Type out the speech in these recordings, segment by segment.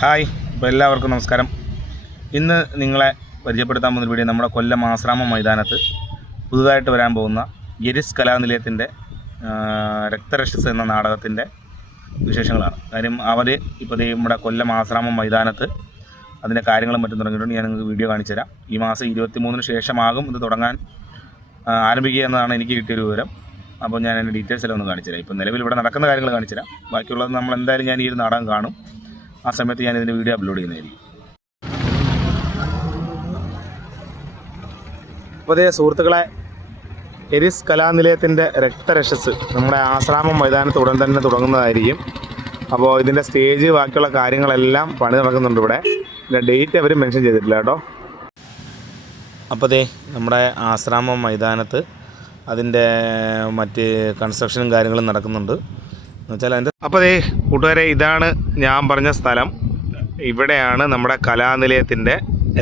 Hi, അപ്പോൾ എല്ലാവർക്കും നമസ്കാരം. ഇന്ന് നിങ്ങളെ പരിചയപ്പെടുത്താൻ പോകുന്ന വീഡിയോ നമ്മുടെ കൊല്ലം ആശ്രാമം മൈതാനത്ത് പുതുതായിട്ട് വരാൻ പോകുന്ന എരിസ് കലാനിലയത്തിൻ്റെ രക്തരക്ഷസ് എന്ന നാടകത്തിൻ്റെ വിശേഷങ്ങളാണ്. കാര്യം അവർ ഇപ്പോൾ നമ്മുടെ കൊല്ലം ആശ്രാമം മൈതാനത്ത് അതിൻ്റെ കാര്യങ്ങളും മറ്റും തുടങ്ങിയിട്ടുണ്ട്. ഞാൻ നിങ്ങൾക്ക് വീഡിയോ കാണിച്ചു തരാം. ഈ മാസം 23-ന് ശേഷമാകും ഇത് തുടങ്ങാൻ ആരംഭിക്കുക എന്നതാണ് എനിക്ക് കിട്ടിയൊരു വിവരം. അപ്പോൾ ഞാൻ അതിൻ്റെ ഡീറ്റെയിൽസ് എല്ലാം ഒന്ന് കാണിച്ചു തരാം. ഇപ്പോൾ നിലവിൽ ഇവിടെ നടക്കുന്ന കാര്യങ്ങൾ കാണിച്ചു തരാം. ബാക്കിയുള്ളത് നമ്മൾ എന്തായാലും ഞാൻ ഈ ഒരു നാടകം കാണും. ആ സമയത്ത് ഞാൻ ഇതിൻ്റെ വീഡിയോ അപ്ലോഡ് ചെയ്യുന്നതായിരിക്കും. അപ്പോൾ അതേ സുഹൃത്തുക്കളെ, എരിസ് കലാനിലയത്തിൻ്റെ രക്തരക്ഷസ് നമ്മുടെ ആശ്രാമം മൈതാനത്ത് ഉടൻ തന്നെ തുടങ്ങുന്നതായിരിക്കും. അപ്പോൾ ഇതിൻ്റെ സ്റ്റേജ് ബാക്കിയുള്ള കാര്യങ്ങളെല്ലാം പണി നടക്കുന്നുണ്ട്. ഇവിടെ ഇതിൻ്റെ ഡേറ്റ് അവർ മെൻഷൻ ചെയ്തിട്ടില്ല കേട്ടോ. അപ്പോൾ ദേ നമ്മുടെ ആശ്രാമം മൈതാനത്ത് അതിൻ്റെ മറ്റ് കൺസ്ട്രക്ഷനും കാര്യങ്ങളും നടക്കുന്നുണ്ട് എന്ന് വെച്ചാൽ അതിൻ്റെ. അപ്പോൾ ദേ കൂട്ടുകാരെ, ഇതാണ് ഞാൻ പറഞ്ഞ സ്ഥലം. ഇവിടെയാണ് നമ്മുടെ കലാനിലയത്തിൻ്റെ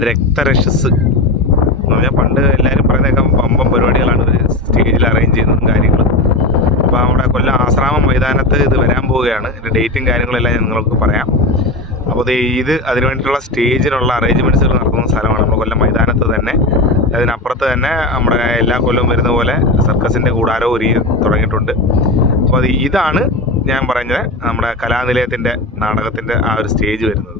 രക്തരക്ഷസ് എന്ന് പറഞ്ഞാൽ പണ്ട് എല്ലാവരും പറയുന്നതൊക്കെ പമ്പം പരിപാടികളാണ് സ്റ്റേജിൽ അറേഞ്ച് ചെയ്യുന്നതും കാര്യങ്ങളും. അപ്പോൾ നമ്മുടെ കൊല്ലം ആശ്രാമം മൈതാനത്ത് ഇത് വരാൻ പോവുകയാണ്. ഇതിൻ്റെ ഡേറ്റും കാര്യങ്ങളെല്ലാം ഞാൻ നിങ്ങൾക്ക് പറയാം. അപ്പോൾ ഇത് അതിന് വേണ്ടിയിട്ടുള്ള സ്റ്റേജിനുള്ള അറേഞ്ച്മെൻറ്റ്സുകൾ നടത്തുന്ന സ്ഥലമാണ് നമ്മുടെ കൊല്ലം മൈതാനത്ത് തന്നെ. അതിനപ്പുറത്ത് തന്നെ നമ്മുടെ എല്ലാ കൊല്ലവും വരുന്ന പോലെ സർക്കസിൻ്റെ കൂടാരവും ഒരുങ്ങി തുടങ്ങിയിട്ടുണ്ട്. അപ്പോൾ ഇതാണ് ഞാൻ പറഞ്ഞത് നമ്മുടെ കലാനിലയത്തിൻ്റെ നാടകത്തിൻ്റെ ആ ഒരു സ്റ്റേജ് വരുന്നത്.